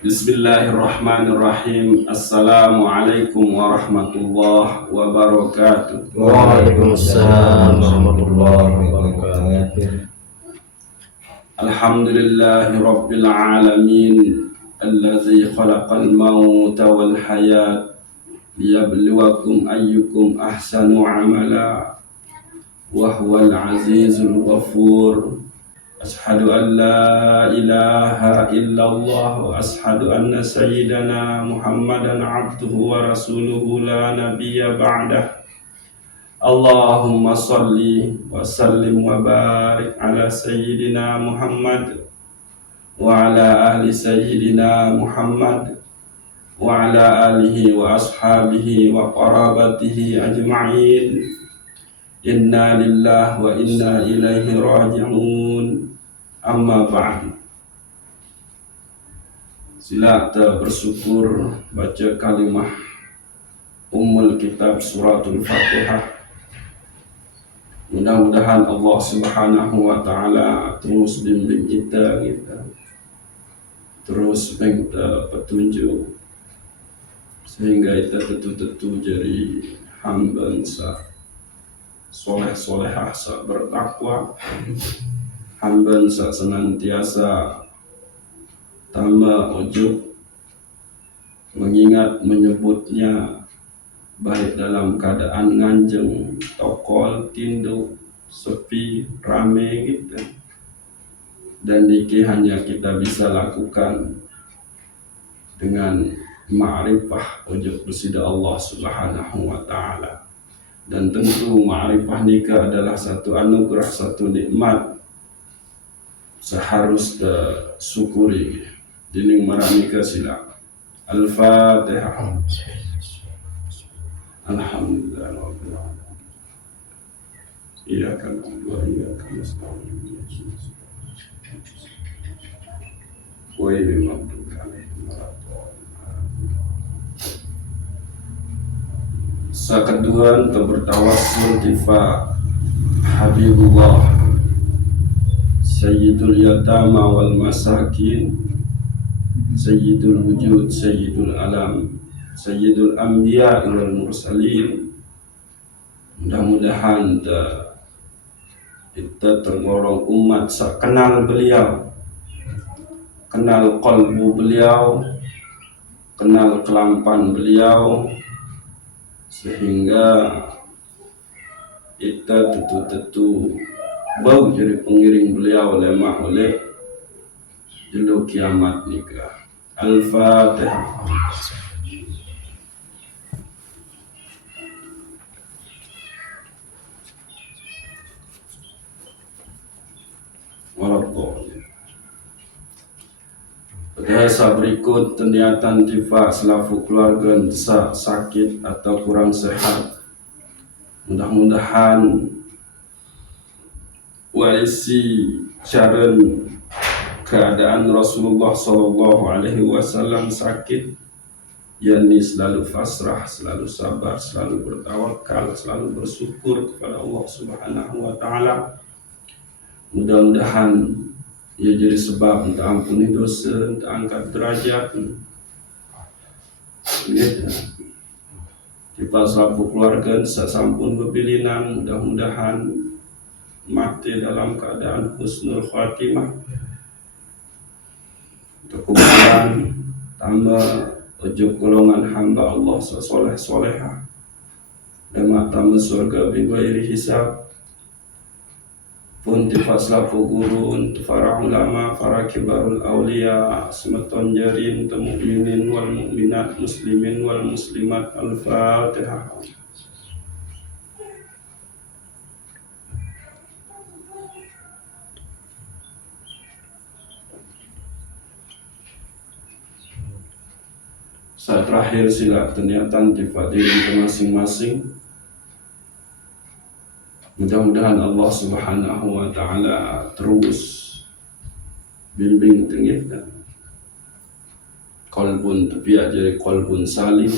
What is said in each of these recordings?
Bismillahirrahmanirrahim. Assalamualaikum warahmatullahi wabarakatuh. Waalaikumsalam warahmatullahi wabarakatuh. Alhamdulillahi rabbil alamin. Allazi khalaqal mauta wal hayat liyabluwakum ayyukum ahsanu amala wa huwal azizul ghafur. Ashhadu an la ilaha illallah wa ashhadu anna sayyidana Muhammadan abduhu wa rasuluhu la nabiyya ba'dah. Allahumma salli wa sallim wa barik ala sayyidina Muhammad wa ala ahli sayyidina Muhammad wa ala alihi wa ashabihi wa qarabatihi ajma'in. Inna lillahi wa inna ilaihi raji'un. Amma ba'd. Sila kita bersyukur baca kalimah Ummul Kitab Suratul Fatihah. Mudah-mudahan Allah Subhanahu wa Ta'ala terus bimbing kita, terus minta petunjuk sehingga kita tentu-tentu jadi hamba soleh-solehah bertakwa, hamba senantiasa tama ujub mengingat menyebutnya baik dalam keadaan nganjeng, tokol, tinduk, sepi, rame gitu. Dan niki hanya kita bisa lakukan dengan ma'rifah ujub bersida Allah Subhanahu wa Ta'ala. Dan tentu ma'rifah nikah adalah satu anugerah, satu nikmat seharusnya syukuri. Dining maranika sila. Al-Fatihah. Alhamdulillah rabbil alamin. Iyyaka na'budu wa iyyaka nasta'in. Ghairil maghdubi 'alaihim waladdallin. Sakeduan bertawassul tifa Habibullah Sayyidul Yatama wal Masakin, Sayyidul Wujud, Sayyidul Alam, Sayyidul Anbiya wal Mursalin. Mudah-mudahan kita tergolong umat kenal beliau, kenal qalbu beliau, kenal kelampan beliau, sehingga kita tentu bau jadi pengiring beliau lemah oleh jelu kiamat nikah. Al-Fatihah. Walaupun Desa berikut niatan tifa selaku keluarga sakit atau kurang sehat. Mudah-mudahan warisi cara keadaan Rasulullah Sallallahu Alaihi Wasallam sakit, yakni selalu fasrah, selalu sabar, selalu bertawakal, selalu bersyukur kepada Allah Subhanahu Wa Taala. Mudah-mudahan ia jadi sebab untuk ampuni dosa, untuk angkat derajat. Kita selaku keluarga sesampun bebilinan, mudah-mudahan mati dalam keadaan husnul khatimah. Kemudian tambah ujub golongan hamba Allah sesoleh-soleha, dan tambah surga bighairi hisab. Pun tifaslah guru untuk para ulama, para kibarul awliya, semeton jarin, mukminin wal mukminat, muslimin wal muslimat. Al-Fatihah. Saat terakhir sila niatan tifat diri masing-masing. Mudah-mudahan Allah Subhanahu wa Ta'ala terus bimbing kita. Qalbun biar jadi qalbun salim,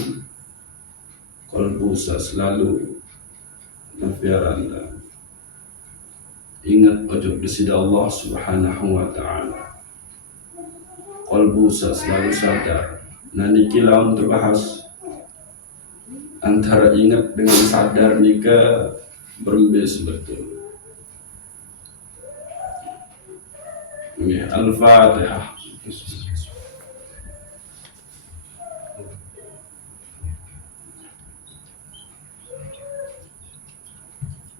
qalbu selalu nafiaran dan ingat ujub bersida Allah Subhanahu wa Ta'ala. kolbu selalu sadar. Nah niki lawan terbahas antara ingat dengan sadar nika berembes betul. Ini Al-Fatihah.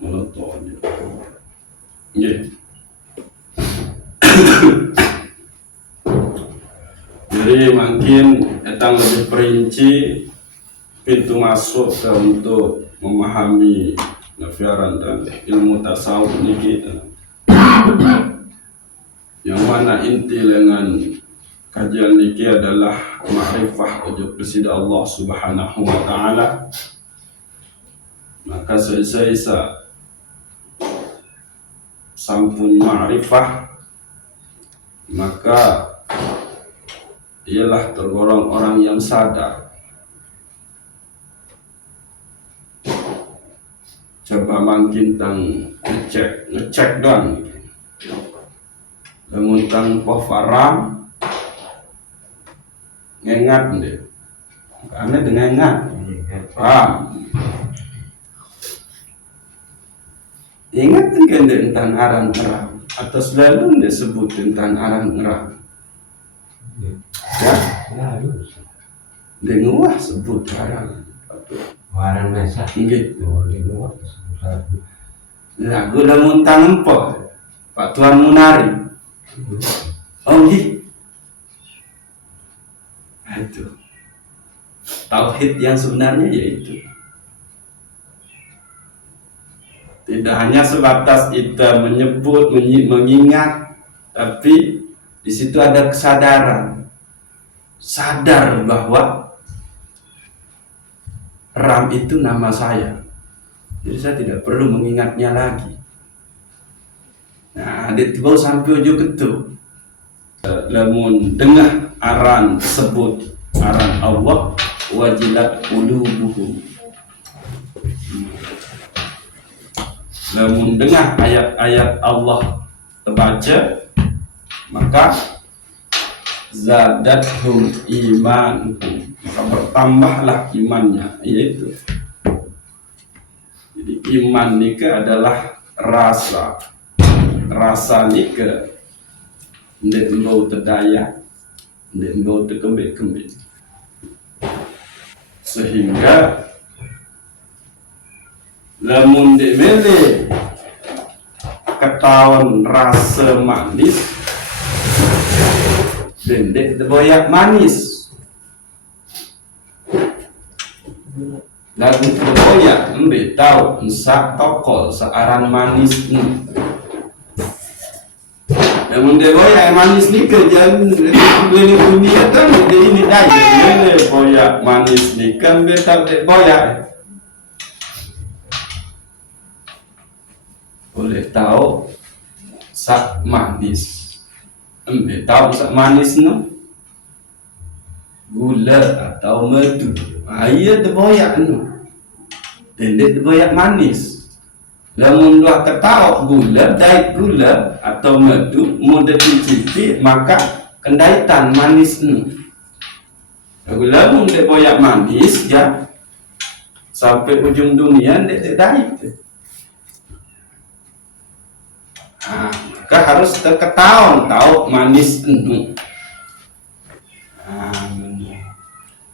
Meletonnya. Yeah. Jadi mungkin datang lebih perinci pintu masuk untuk memahami nafiaran dan ilmu tasawuf ini kita. Yang mana inti dengan kajian ini adalah ma'rifah wujud kepada Allah Subhanahu wa taala. Maka saya sampun ma'rifah, maka ialah tergolong orang yang sadar. Coba makin tang ngecek doang. Lemuntang pofaram ngengat deh. Karena dengan ngengat. Paham. Ingat kan tentang aran terang atau selalu disebut tentang aran terang. Ya, denguah sebut aran. Warang biasa. Nggih. Nah, Lagu lemuntang empok. Pak Tuan Munari. Oh nggih. Itu tauhid yang sebenarnya yaitu tidak hanya sebatas kita menyebut, mengingat, tapi di situ ada kesadaran, sadar bahwa Ram itu nama saya, jadi saya tidak perlu mengingatnya lagi. Nah, adik tiba sampai ujung itu, lamun dengar aran sebut aran Allah, wajilat qulubuhum. Lamun dengar ayat-ayat Allah terbaca, maka zadathum imanuhum, maka bertambahlah imannya. Yaitu jadi iman nika adalah rasa nika ndek mbau terdaya, ndek mbau terkembik-kembik, sehingga lamun dek mele ketahuan rasa manis dan dek terboyak manis, lagu terboyak ambil tahu ensak tokol searan manis ni. Namun dek boyak manis ni kerjaan beli dunia kan dia ini daya mele boyak manis ni kan betul dek boyak. Boleh tahu sak manis, tahu sak manis no gula atau madu, ia terboyak no, dan dia terboyak manis. Lamun dua ketahu gula, dai gula atau madu, mudah dicicipi maka kendaitan manis no. Lamun dia boyak manis ya sampai ujung dunia dia dai. Nah, maka harus terketahuan tahu manis itu.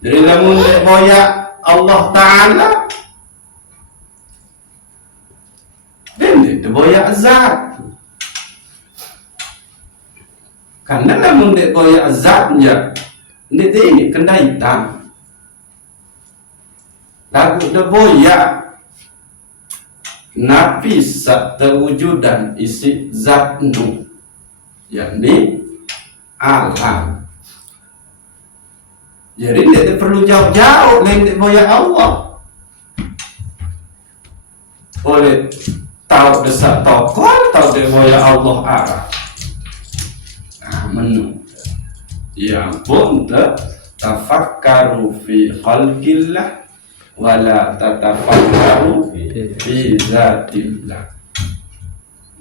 Jadi lamun boyak Allah Ta'ala dan itu boyak zat. Karena lamun boyak zatnya ini kendaitan. Lagu boyak nafis terwujudan isi zat nu, yakni alam. Jadi tidak perlu jauh-jauh dengan boyak Allah. Boleh tahu desak tokol, tahu dia boyak Allah arah. Nah, menu. Ya pun tafakkaru fi khalqillah wala tatafakkaru fi zatillah.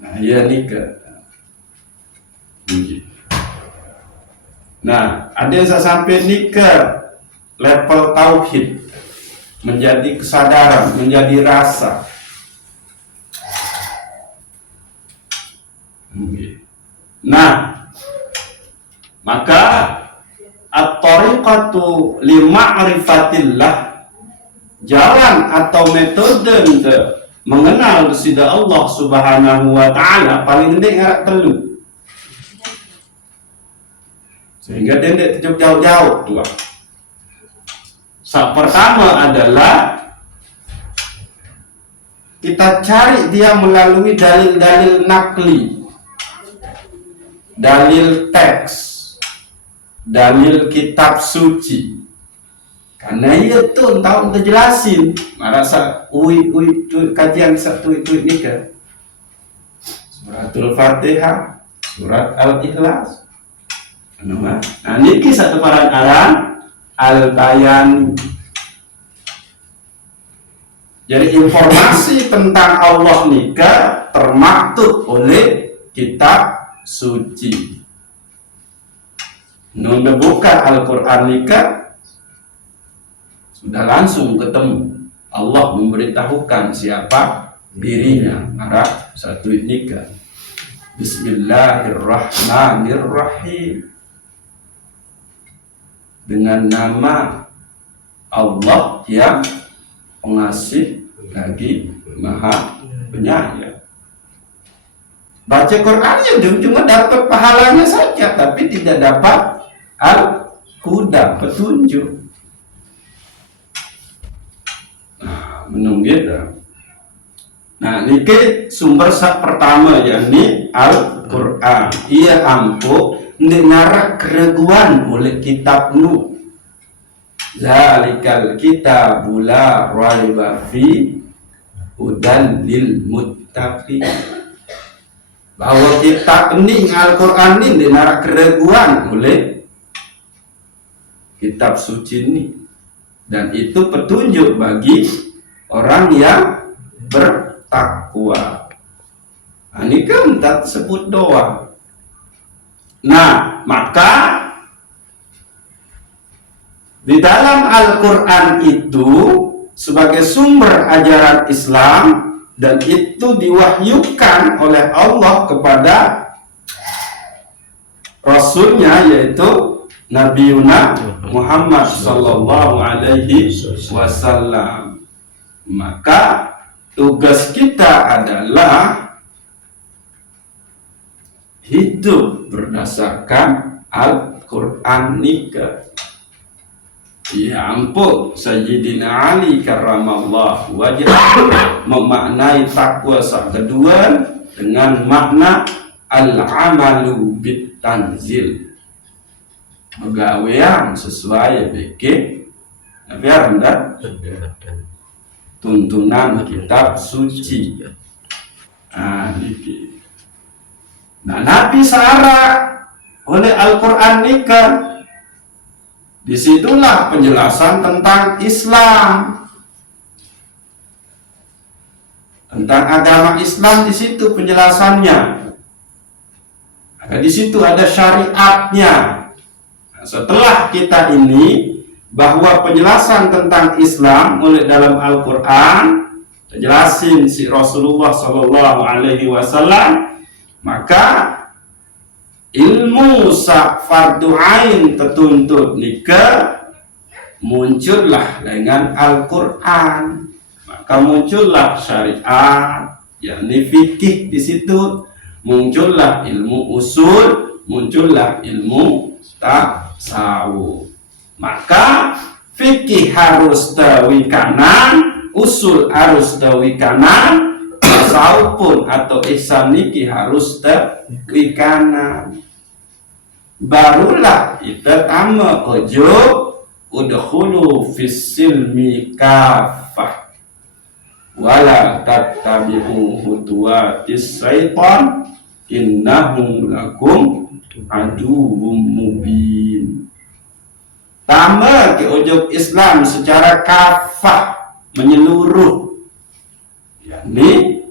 Nah, ya nikah. Nah, ada yang sampai ni ke level tauhid, menjadi kesadaran, menjadi rasa. Nah, maka at-tariqatu li ma'rifatillah, jalan atau metode untuk mengenal kepada Allah Subhanahu wa taala paling penting ngarak telu. Sehingga dia tidak jauh-jauh tuh. Pertama adalah kita cari dia melalui dalil-dalil nakli, dalil teks, dalil kitab suci. Karena ia tu tahu untuk jelasin. Merasa kajian satu itu ni ke Suratul Fatihah, Surat Al-Ikhlas. Nah, ini satu paragraf Al-Bayan. Jadi informasi tentang Allah nikah termaktub oleh kitab suci. Nunda buka Al-Quran nikah sudah langsung ketemu. Allah memberitahukan siapa dirinya. Arab satu nikah. Bismillahirrahmanirrahim. Dengan nama Allah yang pengasih lagi maha penyayang. Baca Qurannya cuma dapat pahalanya saja, tapi tidak dapat al-huda, petunjuk. Nah, menunggu. Nah, ini sumber pertama, yakni Al-Quran. Ia ampuh ngarak keraguan oleh kitab nu. Zalikal kitabu la raiba fi hudan lil muttaqin. Bahwa kitab ini, Al-Quran ini ngarak keraguan oleh kitab suci ini, dan itu petunjuk bagi orang yang bertakwa. Nah, ini kan tak sebut doa. Nah, maka di dalam Al-Quran itu sebagai sumber ajaran Islam, dan itu diwahyukan oleh Allah kepada Rasulnya, yaitu Nabiuna Muhammad sallallahu alaihi wasallam. Maka tugas kita adalah hidup berdasarkan Al-Quran nikah. Ya ampun, Sayyidina Ali karramallahu wajhah memaknai takwa sak kedua dengan makna al-amalu bit tanzil, pegawean sesuai bikin biar anda tuntunan kitab suci. Nah, Nabi syarat oleh Al-Quran nikah. Disitulah penjelasan tentang Islam, tentang agama Islam. Di situ penjelasannya. Di situ ada syariatnya. Nah, setelah kita ini bahwa penjelasan tentang Islam oleh dalam Al-Quran jelasin si Rasulullah Sallallahu Alaihi Wasallam, maka ilmu fardu ain tertuntut nikah muncullah dengan Al-Quran. Maka muncullah syariat, yakni fikih di situ, muncullah ilmu usul, muncullah ilmu tasawuf. Maka fikih harus tawi kanan, usul harus tawi kanan, tasawuf pun atau ihsan niki harus tawi kanan. Barulah kita tama ojo udkhulu fis silmi kafah wala tattabi'u khutuwatis syaitan innahu lakum aduwwum mubin. Tama ke ojo Islam secara kafah, menyeluruh, yakni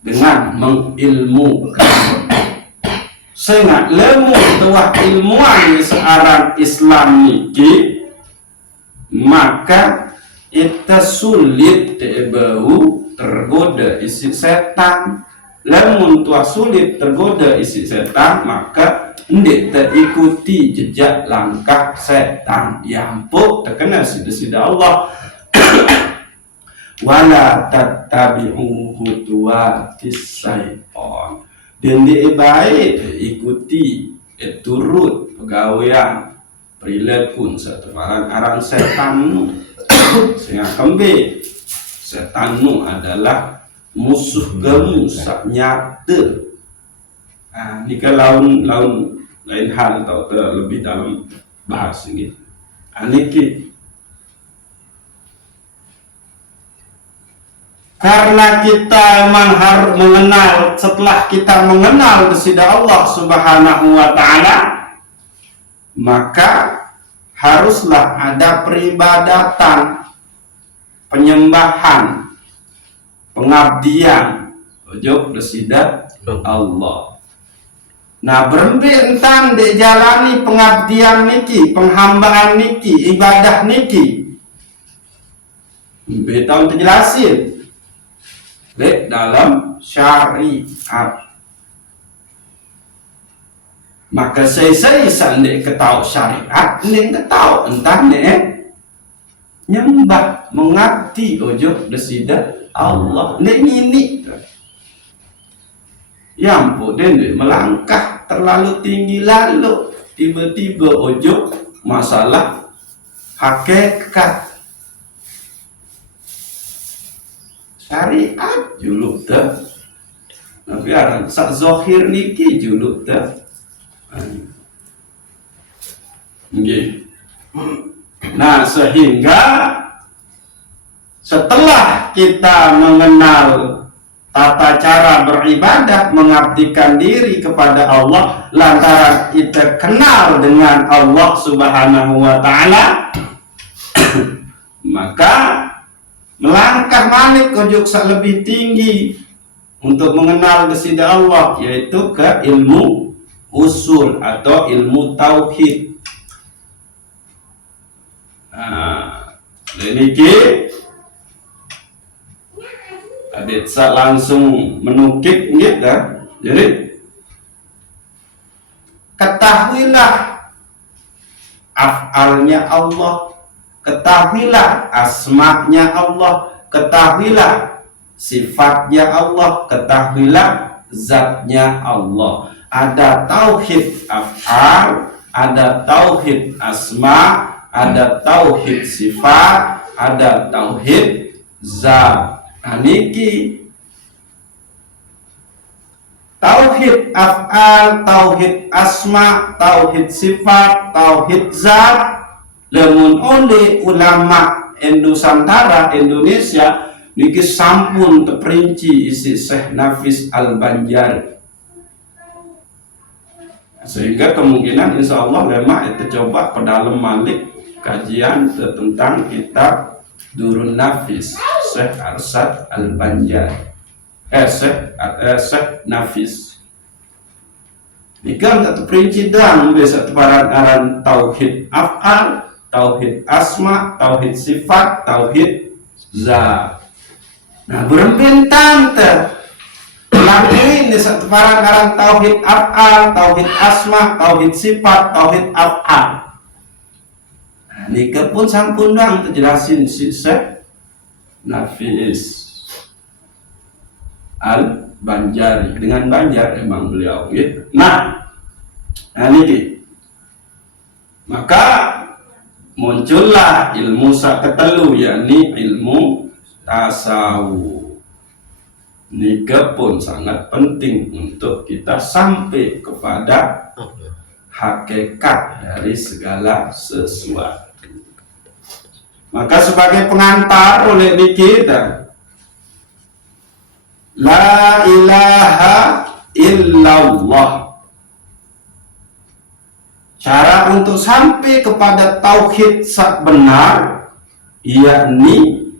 dengan mengilmukan Sehingga lemu tuah ilmuwan searang Islam niki, maka itu sulit bau tergoda isi setan. Lamun tuah sulit tergoda isi setan, maka ndik terikuti jejak langkah setan. Yampuk terkena sida-sida Allah. Wala tattabi'u khutuwatis syaitan. Dan dia baik ikuti turut pegawaian perilaku satu aran setan. Sehingga kembali setanmu adalah musuh kamu sak nyata. Ini ke lain hal atau lebih dalam bahas ini. Ini karena kita memang harus mengenal, setelah kita mengenal kesida Allah Subhanahu wa Ta'ala, maka haruslah ada peribadatan, penyembahan, pengabdian ojo kesida Allah. Nah, berbentan dijalani pengabdian niki, penghambaan niki, ibadah niki. Betau terjelasin dalam syariat. Maka saya sandek ketahu syariat, nek ketahu entah nek nyembah mengabdi ojo desida Allah. Nek ngini ya ampun, den melangkah terlalu tinggi lalu tiba-tiba ojo masalah hakikat syariat juluk dah. Tapi arang sak zahir niki juluk dah. Nggih. Nah, sehingga setelah kita mengenal tata cara beribadah, mengabdikan diri kepada Allah, lantaran kita kenal dengan Allah Subhanahu wa Ta'ala, maka melangkah balik ojo lebih tinggi untuk mengenal kesida Allah, yaitu ke ilmu usul atau ilmu tauhid. Nah, ini adik langsung menukik gitu. Jadi ketahuilah af'alnya Allah, ketahuilah asma'nya Allah, ketahuilah sifatnya Allah, ketahuilah zatnya Allah. Ada tauhid af'al, ada tauhid asma', ada tauhid sifat, ada tauhid zat. Niki tauhid af'al, tauhid asma, tauhid sifat, tauhid zat. Lamun oleh ulama Nusantara Indonesia niki sampun terperinci isi Syekh Nafis Al-Banjari. Sehingga kemungkinan insya Allah lemah itu coba pedalam malik kajian tentang kitab Durun Nafis Syekh Arsad Al-Banjari. Syekh Nafis. Nikam tak terperinci dan biasa tebaran tauhid af'al, tauhid asma, tauhid sifat, tauhid zat. Nah, berempintan lakuin di satu barang tauhid af'al, tauhid asma, tauhid sifat, tauhid af'al. Nah, nika pun sampun dang terjelasin si Syekh Nafis Al-Banjari dengan Banjar emang beliau gitu. Nah ini maka muncullah ilmu saketelu, yakni ilmu tasawuf. Nika pun sangat penting untuk kita sampai kepada hakikat dari segala sesuatu. Maka sebagai pengantar oleh kita, la ilaha illallah. Cara untuk sampai kepada tauhid sak benar, yakni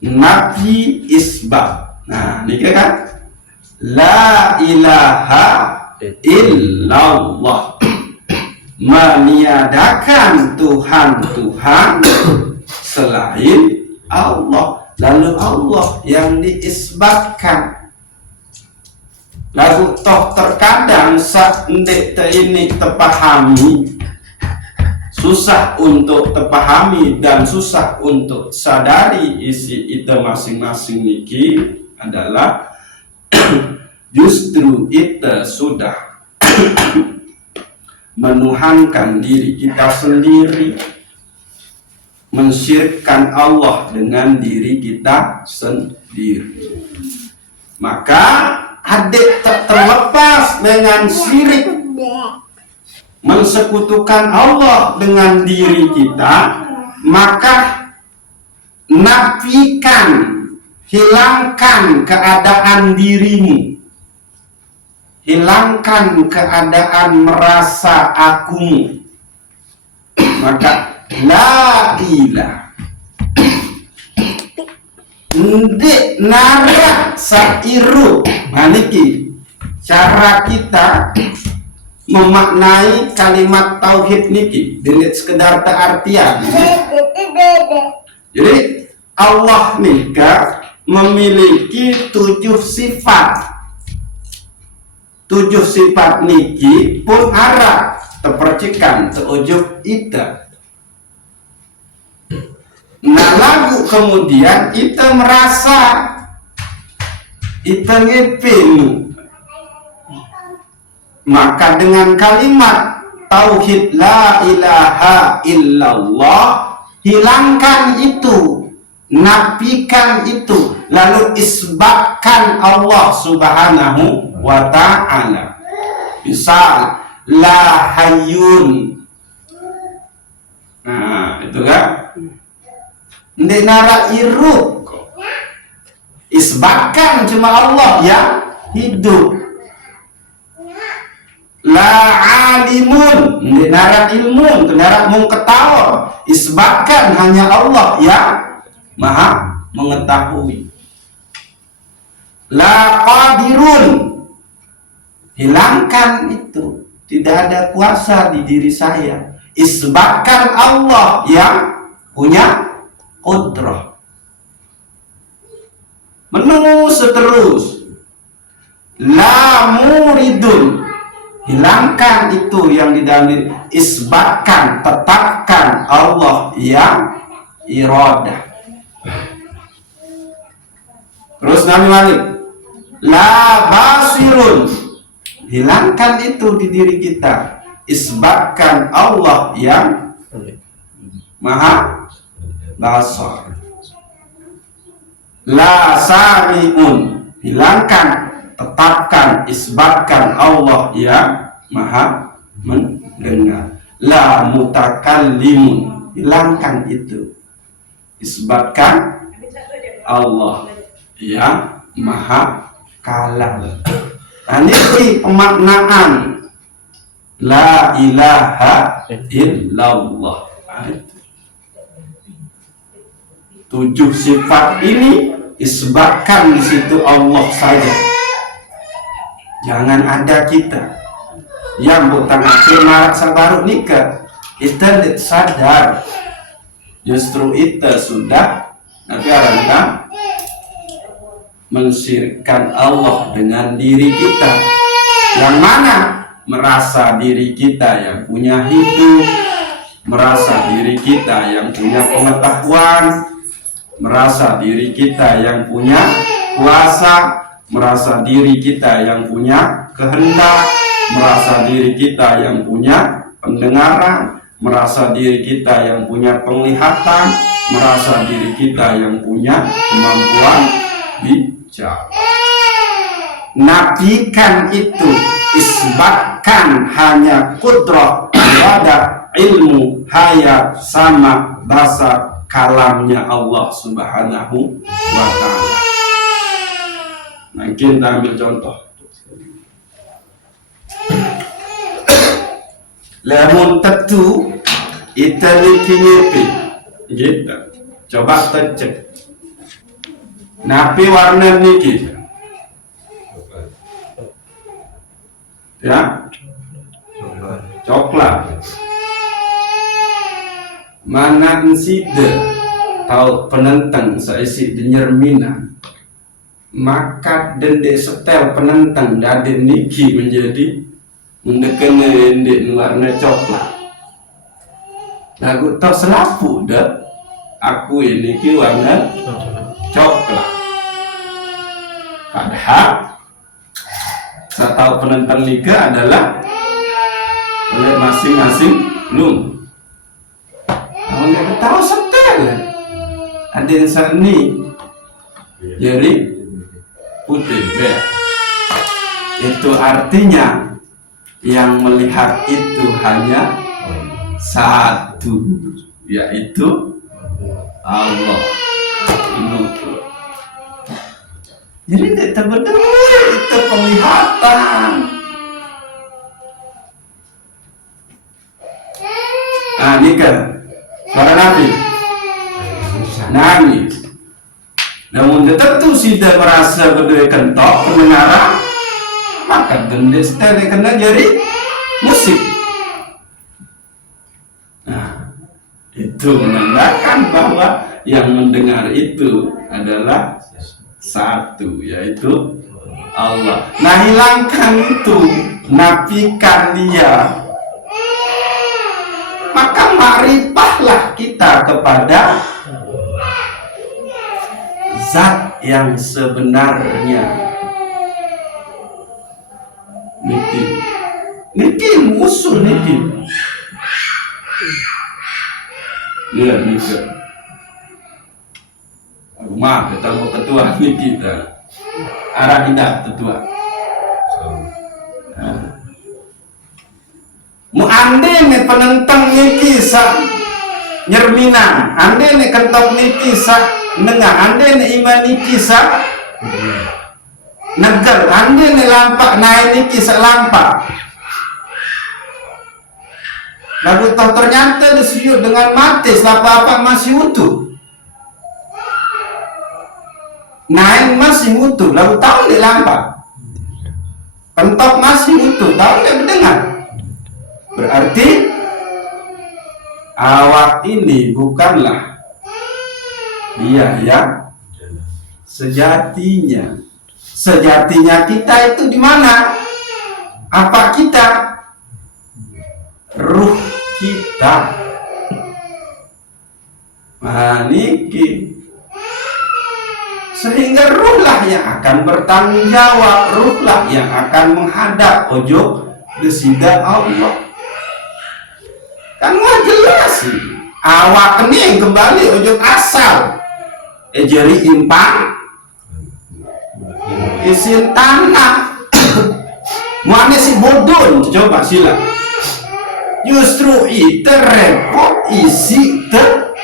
nafi isbat. Nah, ini kan la ilaha illallah, meniadakan Tuhan-Tuhan selain Allah. Lalu Allah yang diisbatkan. Lalu toh terkadang saat ini terpahami, susah untuk terpahami dan susah untuk sadari isi itu masing-masing niki adalah justru itu sudah menuhankan diri kita sendiri, mensyirikkan Allah dengan diri kita sendiri. Maka adik tak terlepas dengan syirik, mensekutukan Allah dengan diri kita, maka nafikan, hilangkan keadaan dirimu, hilangkan keadaan merasa akumu. Maka la ilah ndik nara sairu maliki cara kita memaknai kalimat tauhid niki dengan sekedar artian. Jadi Allah nika memiliki 7 sifat. 7 sifat niki pun arah terpercikan teujub ita. Nah lagu kemudian kita merasa kita ngepemu, maka dengan kalimat tauhid la ilaha illallah, hilangkan itu, nafikan itu, lalu isbatkan Allah subhanahu wa ta'ala. Misal la hayyun, nah itu kan nara irup, isbatkan cuma Allah yang hidup. La alimun, nara ilmu, nara mengetahui, isbatkan hanya Allah yang maha mengetahui. La qadirun, hilangkan itu, tidak ada kuasa di diri saya, isbatkan Allah yang punya qudrah. Menunggu seterus. La muridun, hilangkan itu yang di dalam, isbatkan, tetapkan Allah yang iradah. Terus Nabi Malik, la basirun, hilangkan itu di diri kita, isbatkan Allah yang maha basar. La sami'un, hilangkan, tetapkan, isbatkan Allah yang maha mendengar. La mutakallimun, hilangkan itu, isbatkan Allah yang maha kalam. Ini pemaknaan la ilaha illallah. 7 sifat ini isbatkan di situ Allah saja. Jangan ada kita yang bukan marak sabaru nikah. Kita tidak sadar. Justru itu sudah nanti arahkan mensyirikkan Allah dengan diri kita, yang mana merasa diri kita yang punya hidup, merasa diri kita yang punya pengetahuan, merasa diri kita yang punya kuasa, merasa diri kita yang punya kehendak, merasa diri kita yang punya pendengaran, merasa diri kita yang punya penglihatan, merasa diri kita yang punya kemampuan bicara. Nafikan itu, isbatkan hanya qudrah, ada ilmu, hayat, sama basar, kalamnya Allah subhanahu wa ta'ala. Nah, kita ambil contoh. Lamun tentu italikinyepi gitu. Coba cek. Napi warna niki. ya coklat. Mana inside tahu penentang saisi denyermina, maka dende setel penentang dade niki menjadi mendekene dende warna coklat. Lagu tau selapu dah aku ini ki warna coklat. Padahal saya tahu penentang nikah adalah oleh masing-masing belum. Namun dia tahu setel. Ada yang seni jadi putih bea. Itu artinya yang melihat itu hanya satu, yaitu Allah. Jadi tidak terbedua, itu penglihatan. Ini kan para nabi nangis. Namun tentu sudah merasa berdua kentok kebenaran, maka dende setel kena jadi musik. Nah, itu menandakan bahwa yang mendengar itu adalah satu, yaitu Allah. Nah, hilangkan itu, nafikan dia, maka makrifahlah kita kepada zat yang sebenarnya. Niki musuh niki. Lihat niki. Rumah ketemu ketua niki kita. Arah indah ketua. Mu ande ne penentang niki sa nyermina, ande ne kentok niki sa nengah, ande ne iman niki sa negar, ande ne lampak naik niki sa lampak. Lalu toh ternyata disuyut dengan mati, apa masih utuh. Naik masih utuh, lalu tahu di lampak. Kentok masih utuh, tahu dia mendengar. Berarti awak ini bukanlah dia yang sejatinya. Sejatinya kita itu di mana? Apa kita? Ruh kita. Niki. Sehingga ruhlah yang akan bertanggung jawab, ruhlah yang akan menghadap ojo desida Allah. Kan nggak jelas sih. Awak ini yang kembali ojo asal. Jadi impang isin tanah. Mana si bodoh? Coba sila. Justru itu repot isi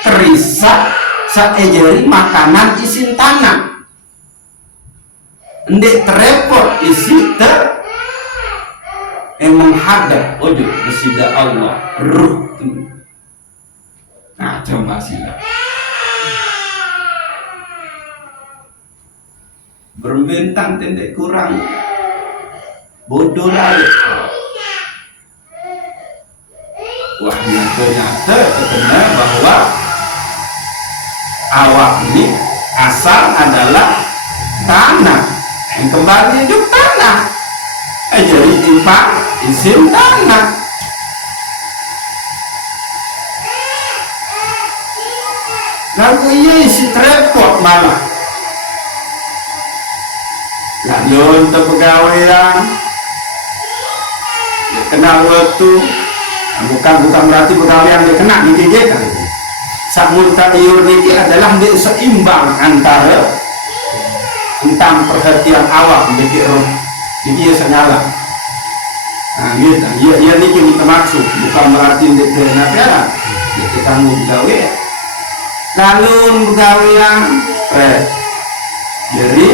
terisa saat ejari makanan isin tanah. Ndek terepot isi menghadap ojo besida Allah ruh. Nah coba sila berbentang tendek kurang bodoh lagi. Wah ternyata terkena bahwa awak ini asal adalah tanah yang kembali hidup tanah. Jadi timpang isim tanah. Lalu iya isi repot malah. Lanjut untuk pegawaian kenal waktu. Bukan berarti pegawaian dia kena digigikan. Samunta iur niki adalah dia seimbang antara tentang perhatian awak menjadi roh. Jadi ia senyala. Nah, gitu. Ia niki kita maksud bukan berarti dia kena piala. Dia ketanggung pegawai. Lalu pegawaian jadi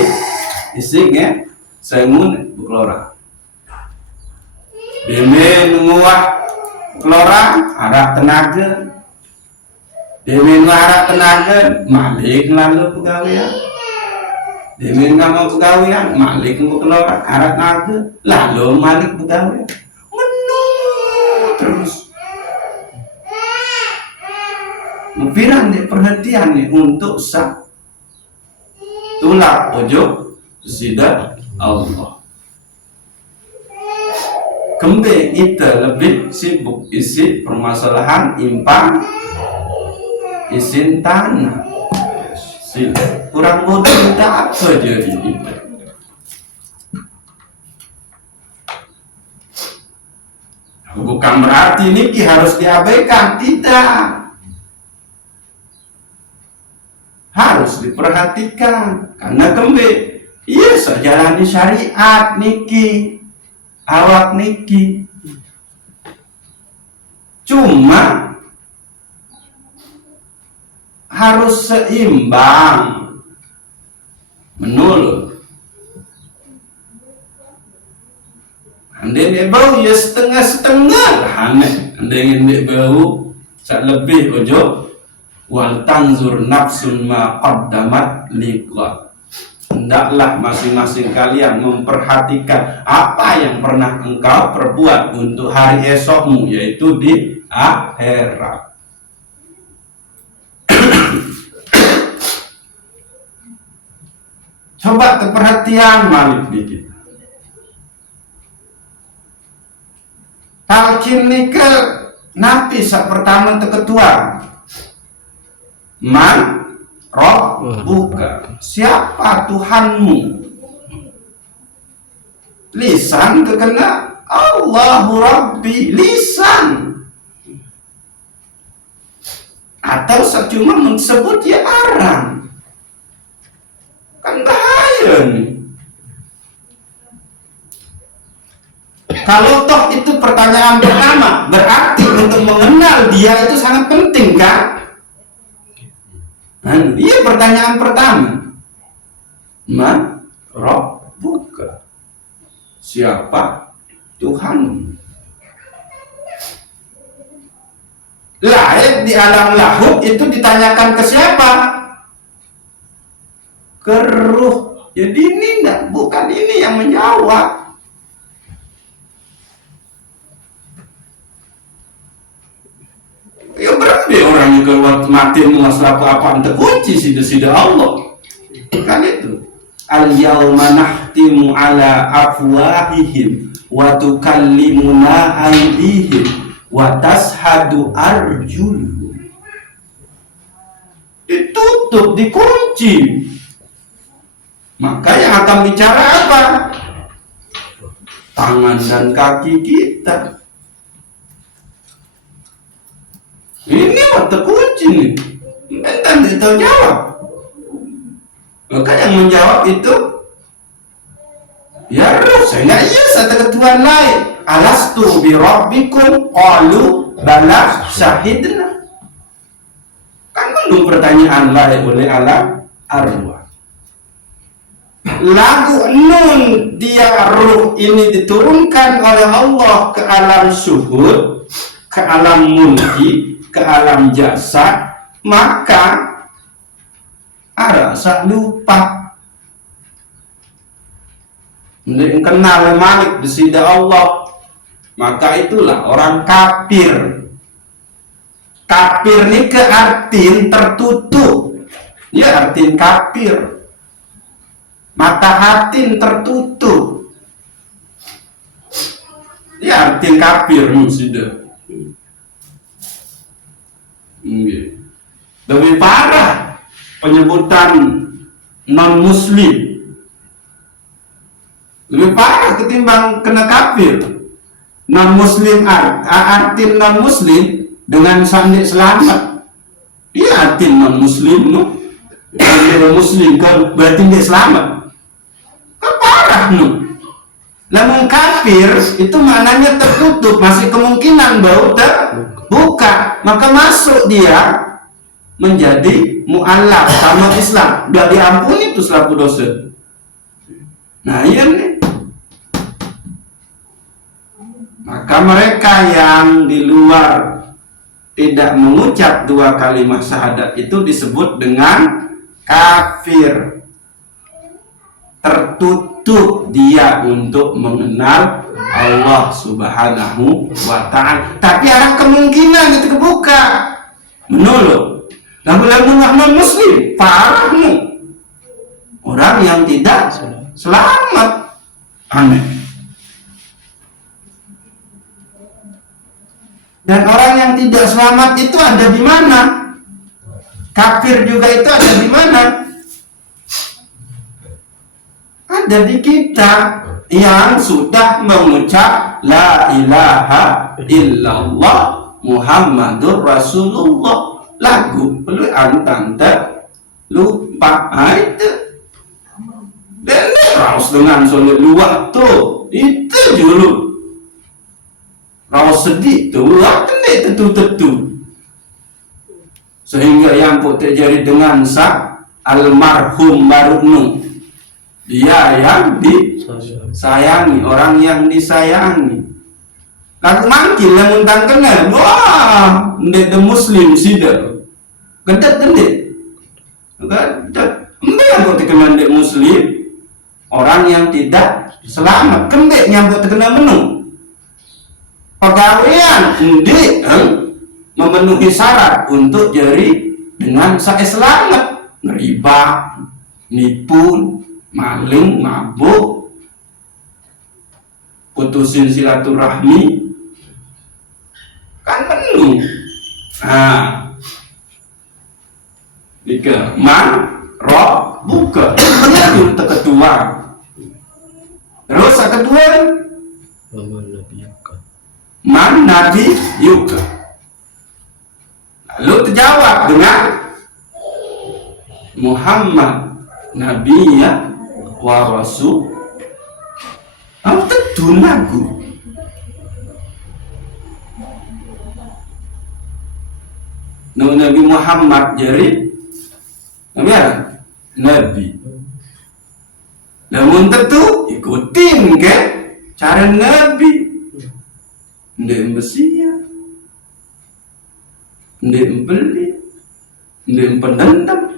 isiknya saya mun berkelora. Deme menguat kelora arah tenaga. Deme arah tenaga malik lalu pegawai. Demin nama pegawean, Malik mau keluar arat naga, lalu Malik pegawean, terus. Mufiran deh perhatian nih untuk sah tulak ojo sida Allah. Kembali kita lebih sibuk isi permasalahan impang isin tanah. Kurang bodoh kita apa jadi kita. Bukan berarti ini harus diabaikan, tidak. Harus diperhatikan karena kembali iya sejalani syariat niki awak niki cuma harus seimbang menurut andai bau ya setengah-setengah andai bau sak lebih ojo wal tanzur nafsun ma qaddamat liqad. Hendaklah masing-masing kalian memperhatikan apa yang pernah engkau perbuat untuk hari esokmu, yaitu di akhirat. Coba perhatian Malik dikit. Talqin nikel nabi sak pertama ketua. Man Rabbuka, siapa Tuhanmu? Lisan kekena Allahu Rabbi, lisan. Atau cuma menyebut ya arang, kan bahaya nih. Kalau toh itu pertanyaan pertama, berarti untuk mengenal dia itu sangat penting kan? Iya pertanyaan pertama. Man Rabbuka, siapa Tuhan? Lahir di alam lahut itu ditanyakan ke siapa? Ke ruh. Jadi ini enggak, bukan ini yang menjawab. Ya berarti orang yang keluar mati mengasal apa-apaan terkunci sida Allah. Kan itu. Al-yawma nahtimu ala afwahihim wa tukallimuna aydihim wa tashhadu arjuluhum. Ditutup, dikunci. Maka yang akan bicara apa? Tangan dan kaki kita. Ini waktu kunci nih, entah itu jawab. Maka yang menjawab itu ya roh, saya iya satu ketuhan lain. Alastu bi rabbikum qalu bala syahidna. Kan belum pertanyaan lain oleh alam arwah. Lagu nun dia ruh ini diturunkan oleh Allah ke alam syuhud, ke alam mulki, ke alam jasad, maka rasa lupa. Yang kenal Malik di sida Allah, maka itulah orang kafir. Kafir ini ke artin tertutup, ya artin kafir. Mata hati tertutup, ya artin kafir sudah. Lebih parah penyebutan non muslim, lebih parah ketimbang kena kafir. Non muslim arti non muslim dengan sandi selamat, iya arti non muslim no. Kalau muslim kan berarti dia selamat, kan parah no. Namun kafir itu maknanya tertutup, masih kemungkinan bau terbuka, maka masuk dia menjadi mu'allaf sama Islam, udah diampuni itu selaku dosa. Nah iya nih. Maka mereka yang di luar tidak mengucap dua kalimat syahadat itu disebut dengan kafir. tertutup dia untuk mengenal Allah Subhanahu wa ta'ala. Tapi ada kemungkinan itu kebuka menolak. Lalu non muslim parahmu, orang yang tidak selamat. Aneh. Dan orang yang tidak selamat itu ada di mana? Kafir juga itu ada di mana? Ada di kita yang sudah mengucap la ilaha illallah Muhammadur Rasulullah. Lagu perlu antanta lupa itu. Dan raus dengan solat luar tu itu dulu. Raus sedih tu waktu tentu. Sehingga yang pun terjadi dengan almarhum Baruknu, dia yang disayangi, orang yang disayangi. Lalu makin yang undang kenal, wah, ndek the Muslim sida, gedet. Yang pun terkenal ndek Muslim, orang yang tidak selamat, kendek nyambut terkenal menu. Pegawaian ndek memenuhi syarat untuk jadi dengan saya selamat, ngeriba, nipu, maling, mabuk, putusin silaturahmi, kan penuh. Nah, tiga roh buka itu kedua. Terus yang kedua, man nabi yuka. Lalu terjawab dengan Muhammad Nabiya wa Rasul. Apa tentu lagu. Nabi Muhammad jadi Nabi. Namun tentu ikutin ke cara Nabi. Ndek Mesia, ndek beli, ndek pendendam.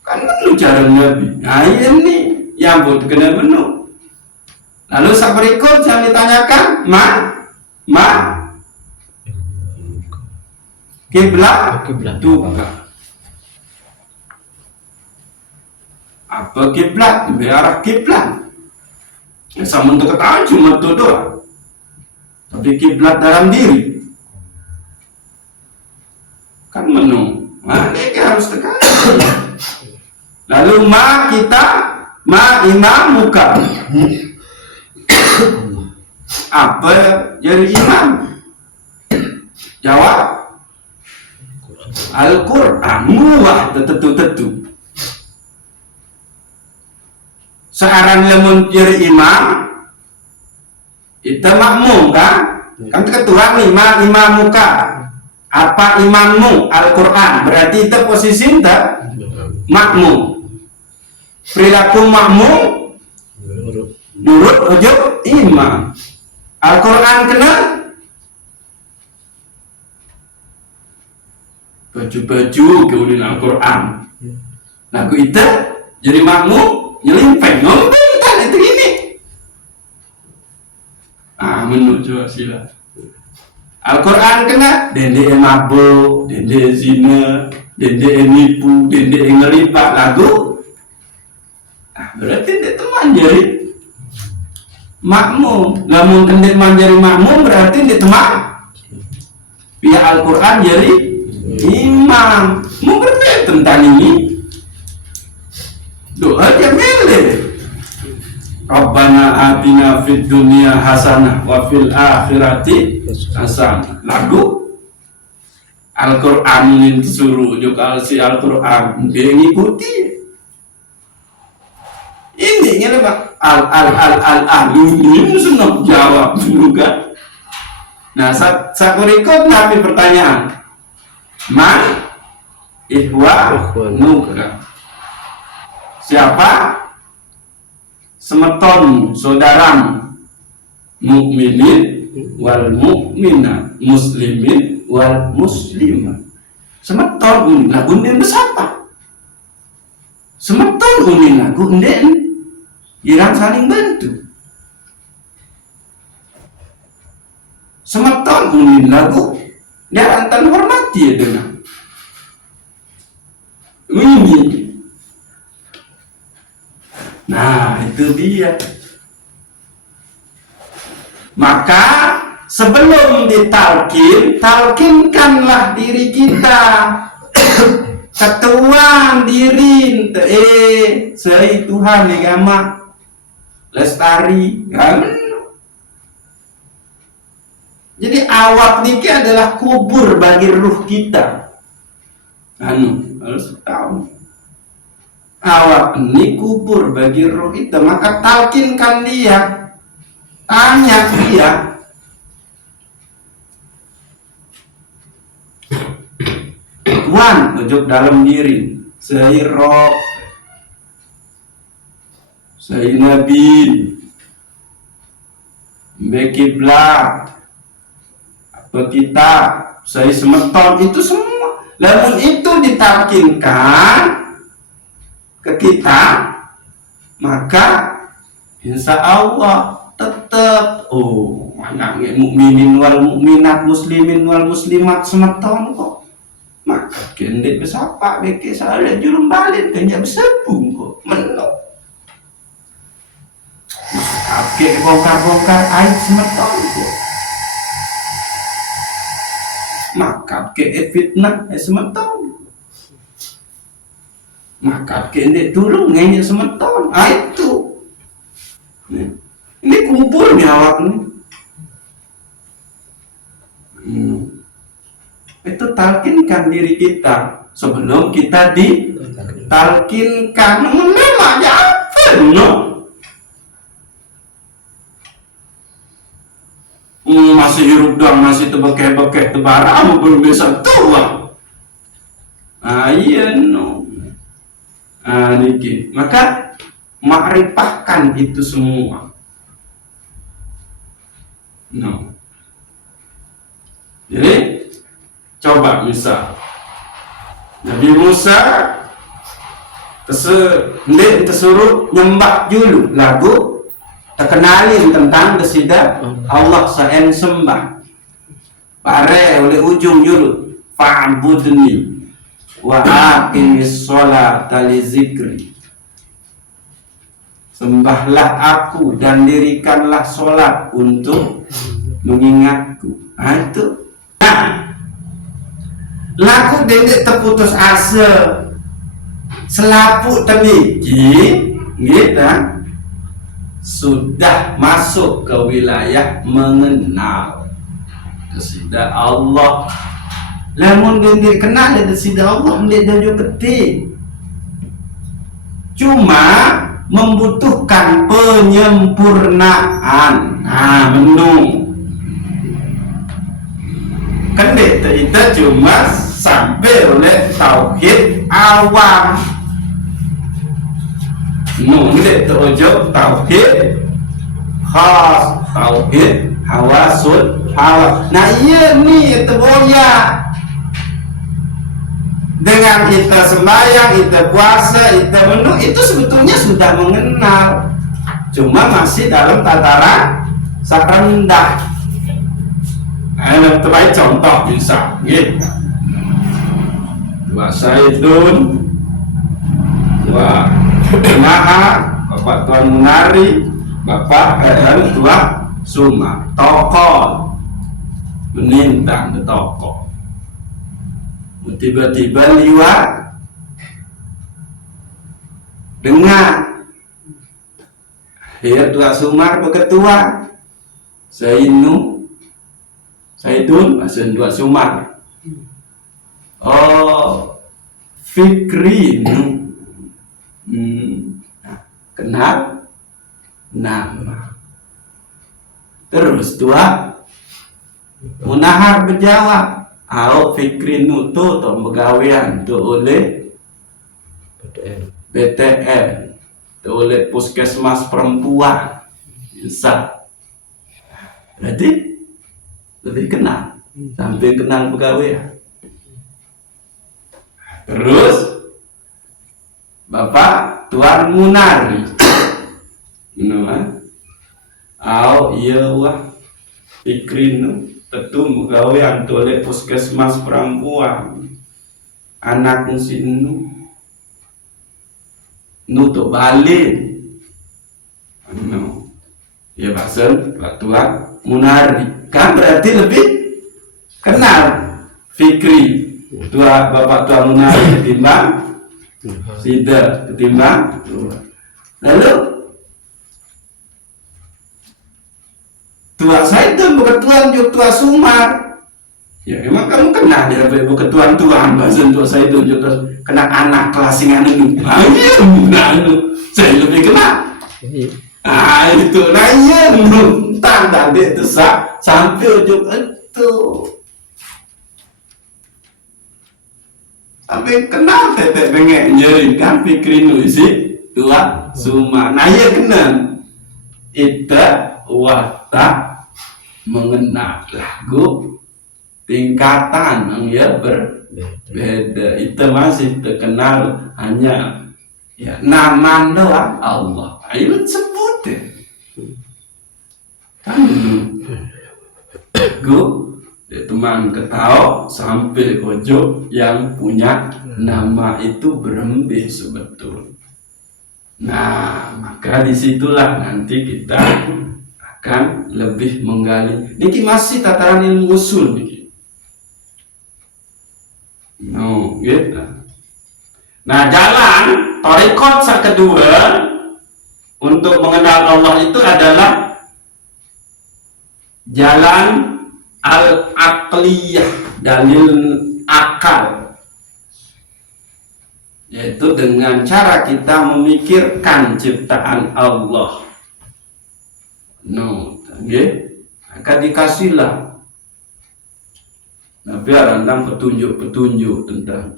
Kan penuh cara Nabi. Nah ini yang buat kena penuh. Lalu saat berikut yang ditanyakan, kiblat duka. Apa kiblat? Berarah kiblat. Sama untuk ketahuan cuma itu doang. Tapi kiblat dalam diri. Kan menu. Nah, ini harus tekan. Lalu imam muka. Apa jadi imam? Jawab Al-Quran. Muah tentu. Sekarang lemun jadi imam, itu makmum kan? Kan ketua imam muka. Apa imammu Al-Quran? Berarti itu posisi makmum. Perilaku makmum nurut ujub imam. Al-Quran kena baju kemudian Al-Quran. Lagu itu jadi makmum nyelimpeng ngomong kan itu ini. Menuju sila. Al-Quran kena dende mabuk, dende zina, dende nipu, dende ngeripak lagu. Berarti dia teman jadi makmum. Lamun kendek manjari makmum berarti dia teman. Pihak Al-Quran jadi imam. Mau berbeda tentang ini. Doa dia milih. Rabbana atina fid dunya hasanah wa fil akhirati hasanah. Lagu Al-Quran ini disuruh juga si Al-Quran dia ngikuti. Ini apa? Al-ahlu senang jawab juga. Nah, saat berikut Nabi pertanyaan. Man nuka. Siapa? Semeton saudaramu, mukminin wal mukminat, muslimin wal muslimat. Semeton lagu ini bersapa. Semeton unin lagu ndek irang saling bantu. Semeton unin lagu dia antan hormati ya dengan ini. Nah itu dia. Maka sebelum ditalkin, talkinkanlah diri kita. Ketuaan diri sei Tuhan agama lestari kan? Jadi awak niki adalah kubur bagi ruh kita. Harus tahu. Awak ini kubur bagi ruh kita, maka talkinkan dia, tanya dia. Tuhan ujuk dalam diri saya roh, saya nabi, bekiblat, apa kita, saya semeton, itu semua. Lalu itu ditalkinkan ke kita, maka insya Allah tetap anak mukminin wal mukminat, muslimin wal muslimat semeton kok. Maka kendek besapa beke saya julung balik kenya bersepung kok menok. Kakek bongkar-bongkar aib semeton kok. Maka ke fitnah semeton. Maka kendek turun ngenya semeton. Itu. Ini kumpulnya awak nih. Itu talkinkan diri kita sebelum kita ditalkinkan. Memangnya apa no? Masih hirup doang, masih tebekeh-bekeh tebara, belum bisa tua. Iya no. Niki. Maka makrifahkan itu semua. No. Jadi coba misal Nabi Musa tersuruh nyembah dulu lagu terkenalin tentang kesida Allah saen sembah pare oleh ujung dulu fa'budni wa aqimis sholata li zikri, sembahlah aku dan dirikanlah sholat untuk mengingatku. Itu laku dendek terputus asa selaput temiki kita sudah masuk ke wilayah mengenal kesida Allah. Lamun dendek kenal kesida Allah dendek dojo ketik, cuma membutuhkan penyempurnaan. Menung kendek kita cuma sampai oleh tauhid awam. Nunggu terujuk tauhid khas, tauhid hawasul hawa. Nah iya nih itu boya. Dengan kita sembahyang, kita puasa, kita menung, itu sebetulnya sudah mengenal. Cuma masih dalam tataran rendah. Terbaik contoh bisa gitu. Dua Saidun, dua Maha, Bapak Tuan Munari, Bapak Tua Suma, tokoh menintang ke tokoh. Tiba-tiba liwat dengan Tua Sumar berketua Saidun Asen Tua Sumar. Fikri kenal nama. Terus Tua Munahar berjawab, Fikri nutu atau begawian tu oleh BTN, tu oleh puskesmas perempuan. Bisa. Berarti lebih kenal, sampai kenal pegawai. Terus Bapak Tuan Munari. Iya wah pikirin tetu gawean tolek puskesmas perempuan anak sinu nutup balik ya basen Pak Tuan Munari kan berarti lebih kenal Fikri Bapak Tuan Munari ketimbang Sida ketimbang lalu tua saya itu bukan tuan juga tua Sumar ya emang kamu kena dia bukan tuan bahasa tua saya itu juga kena anak kelasingan itu saya lebih kena itu nanya tanda dia itu sampai ujung itu sampai kenal teteh pengen nyeri kan pikirin isi tua Sumar nanya kena itu watak mengenal lagu tingkatan yang berbeda itu masih terkenal hanya ya nama doang Allah ayo sebut deh kan teman ketahu sampai pojok yang punya nama itu berembih sebetul. Nah maka disitulah nanti kita akan lebih menggali. Niki masih tataran ilmu usul niki. Gitu. Nah, jalan thariqat kedua untuk mengenal Allah itu adalah jalan al-aqliyah, dalil akal. Yaitu dengan cara kita memikirkan ciptaan Allah. Akan dikasihlah biar tentang petunjuk tentang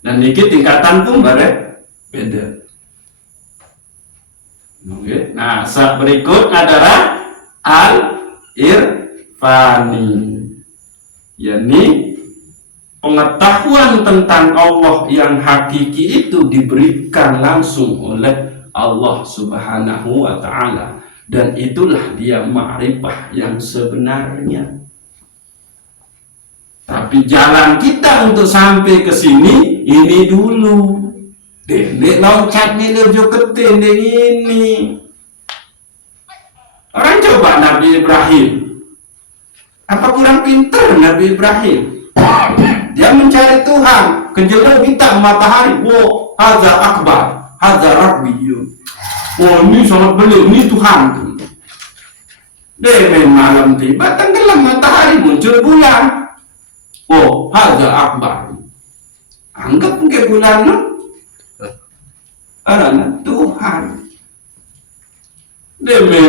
dan dikit tingkatan pun beda. Nah, saat berikut adalah al-irfani, yakni pengetahuan tentang Allah yang hakiki itu diberikan langsung oleh Allah Subhanahu wa ta'ala, dan itulah dia ma'rifah yang sebenarnya. Tapi jalan kita untuk sampai ke sini ini dulu. Dek loncat nih lejo ketin ini. Orang coba Nabi Ibrahim. Apa kurang pintar Nabi Ibrahim? Dia mencari Tuhan, kejelas bintang matahari. Wow, hadza akbar. Hadza rabbiyun. Oh ini sangat beliau, ini Tuhan. Demi malam tiba tenggelam matahari, muncul bulan. Oh hadza akbar. Anggap mungkin bulan adalah Tuhan. Demi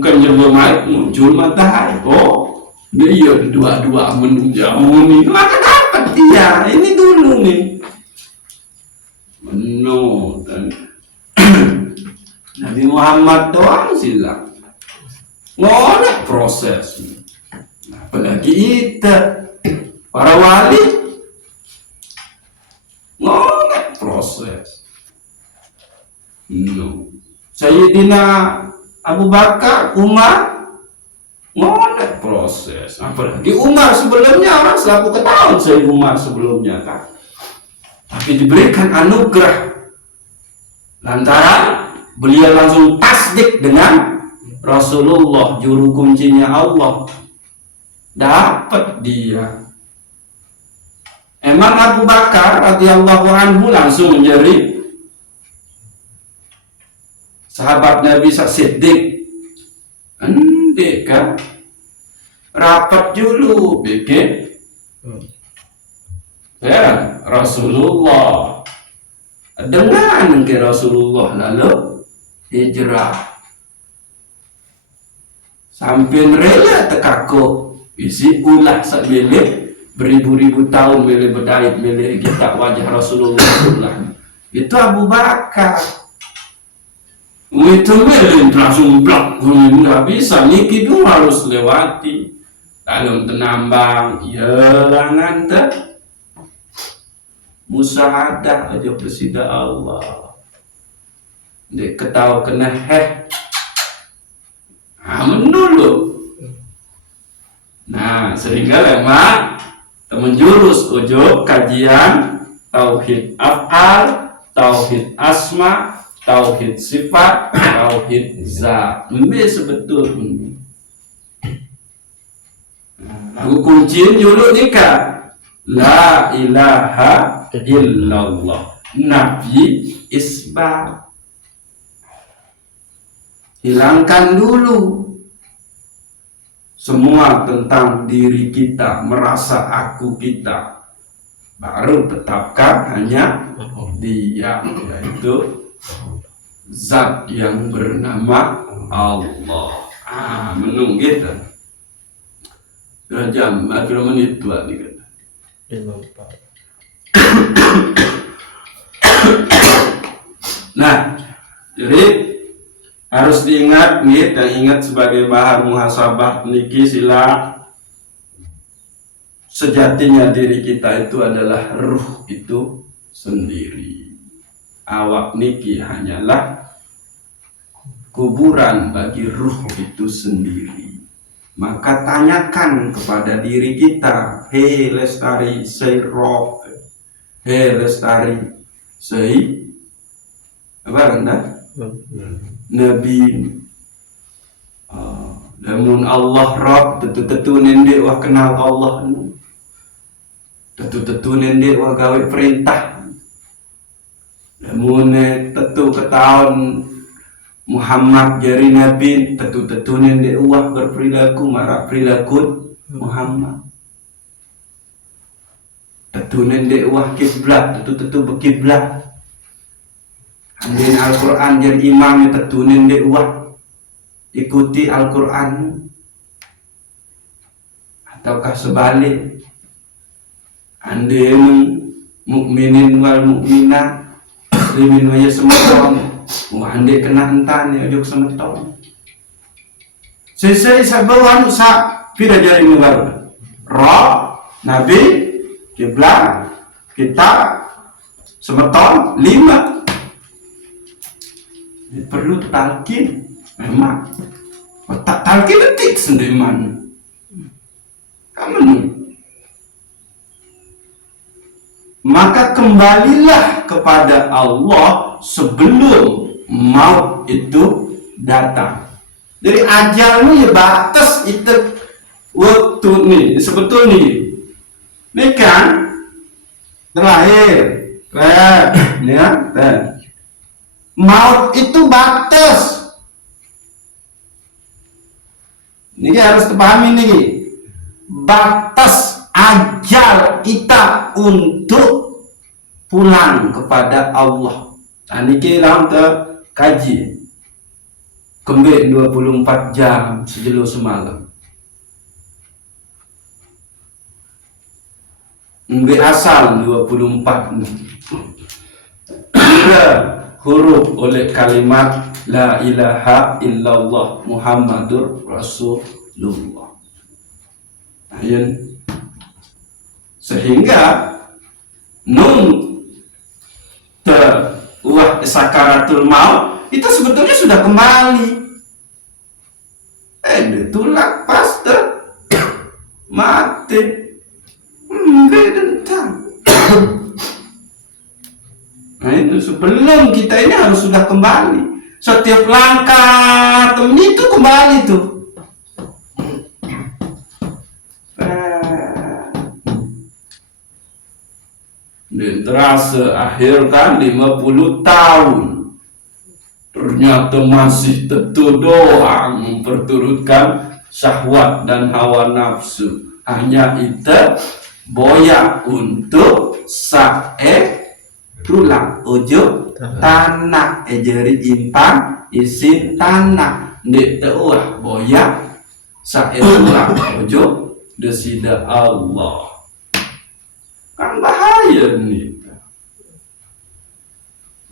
kejelas muncul matahari. Oh dia dua-dua menjauh nih. Maka dapat dia. Ini dulu nih. Nabi Muhammad doang silang ngoleh proses. Apalagi kita para wali ngoleh proses. Sayyidina Abu Bakar, Umar ngoleh proses. Apalagi Umar sebelumnya, orang selalu ketahuan saya Umar sebelumnya kan, tapi diberikan anugerah lantaran beliau langsung tasdik dengan Rasulullah, juru kuncinya Allah. Dapat dia. Emang Abu Bakar radhiyallahu anhu langsung menjadi sahabat Nabi Siddiq. Endek kan? Rapat dulu bikin ya Rasulullah. Dengan ke Rasulullah lalu hijrah sampai rela tekakuk isi ulah sak milik beribu-ribu tahun milik berdait milik kita wajah Rasulullah itu Abu Bakar itu milik langsung blok nggak bisa niki dulu harus lewati lalu tenambang ya langan musahadah aja bersida Allah. Dek ketahu kena menulu. Nah, sehingga lema temen jurus ujub kajian tauhid af'al, tauhid asma, tauhid sifat, tauhid zat. Ini sebetulnya. Aku kunciin dulu nikah. La ilaha illallah. Nafi isbat. Hilangkan dulu semua tentang diri kita, merasa aku kita. Baru tetapkan hanya Dia, yaitu zat yang bernama Allah. Menung gitu. Berapa jam? Berapa menit tua nih kata. Nah, jadi harus diingat nih, dan ingat sebagai bahan muhasabah niki sila sejatinya diri kita itu adalah ruh itu sendiri. Awak niki hanyalah kuburan bagi ruh itu sendiri. Maka tanyakan kepada diri kita, hei Lestari sei roh, hei Lestari sei apa anda? Nabi namun Allah Rabb tentu-tentu nendek wah kenal Allah, tentu-tentu nendek wah gawe perintah, namun tentu ketahuan Muhammad jari Nabi, tentu-tentu nendek wah berperilaku marak perilaku Muhammad, tentu nendek wah kiblat, tentu-tentu berkiblat. Andin Al-Quran jadi imam yang tertunin di uang, ikuti Al-Quran, ataukah sebalik? Andin mukminin wal mukminah, muslimin wa yasmatun, andin kena entan ya juk semeton. Selesai sabawan sa pira jari mugar, roh, nabi, kiblat, kita semeton 5. Perlu talqin memang tak talqin detik sendirian kamu. Maka kembalilah kepada Allah sebelum maut itu datang. Jadi ajalmu ya batas itu waktu nih sebetulnya ini kan terakhir ya maut itu batas. Ini harus dipahami nih, batas ajal kita untuk pulang kepada Allah. Nah, ini dalam kaji kembali 24 jam sejelo semalam. Nggak asal 24 huruf oleh kalimat la ilaha illallah Muhammadur Rasulullah. Ayun. Sehingga nun sakaratul maut itu sebetulnya sudah kembali. Ditulak pas mati. Tentang. Nah itu sebelum kita ini harus sudah kembali. Setiap langkah temen itu kembali tuh. Dan terasa akhir kan 50 tahun. Ternyata masih tentu doang memperturutkan syahwat dan hawa nafsu. Hanya itu boyak untuk tulang ujung tanah ejeri impan isin tanah ndek teuah boyak tulang ujung desida Allah kan bahaya nih.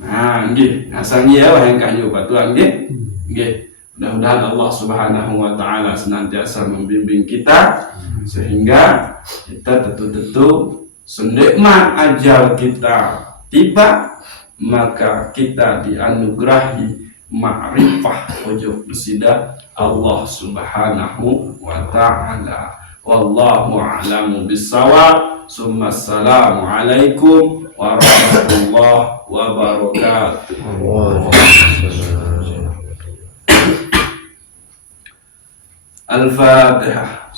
Nah nggih asal ya wah yang kayu batuan nggih nggih. Mudah-mudahan Allah Subhanahu wa taala senantiasa membimbing kita sehingga kita tentu-tentu Senikmat ajal kita tiba, maka kita dianugerahi ma'rifah ojo besida Allah Subhanahu wa ta'ala. Wallahu a'lamu bissawab. Summa assalamu alaikum warahmatullahi wabarakatuh. Al-Fatihah.